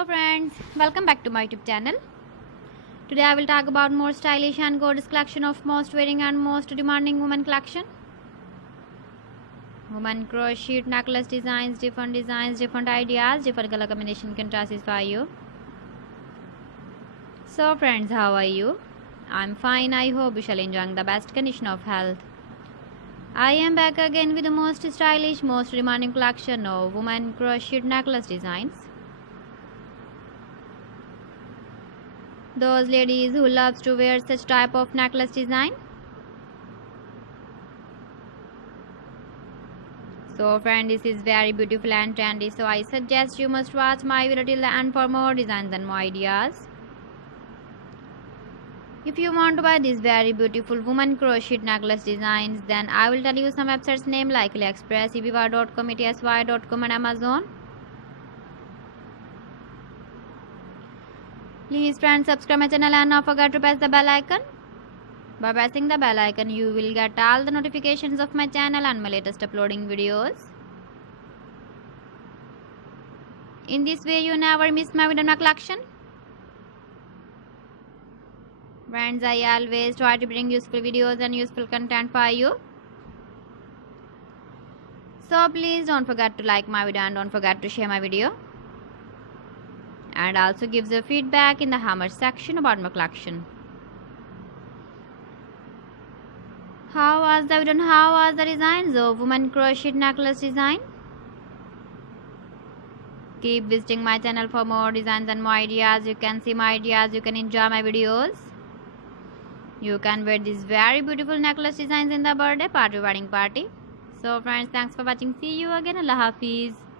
Hello friends, welcome back to my YouTube channel. Today I will talk about more stylish and gorgeous collection of most wearing and most demanding women collection. Women crochet necklace designs, different ideas, different color combination can satisfy you. So friends, how are you? I'm fine. I hope you shall enjoying the best condition of health. I am back again with the most stylish, most demanding collection of women crochet necklace designs. Those ladies who loves to wear such type of necklace design. So friend, this is very beautiful and trendy, so I suggest you must watch my video till the end for more designs and more ideas. If you want to buy these very beautiful woman crochet necklace designs, then I will tell you some websites name like AliExpress, eBay.com, etsy.com and Amazon. Please friends, subscribe my channel and not forget to press the bell icon. By pressing the bell icon, you will get all the notifications of my channel and my latest uploading videos. In this way, you never miss my video collection. Friends, I always try to bring useful videos and useful content for you. So please don't forget to like my video and don't forget to share my video. And also give the feedback in the hammer section about my collection. How was the video and how was the designs of woman crochet necklace design? Keep visiting my channel for more designs and more ideas. You can see my ideas, you can enjoy my videos. You can wear these very beautiful necklace designs in the birthday party, wedding party. So friends, thanks for watching. See you again. Allah Hafiz.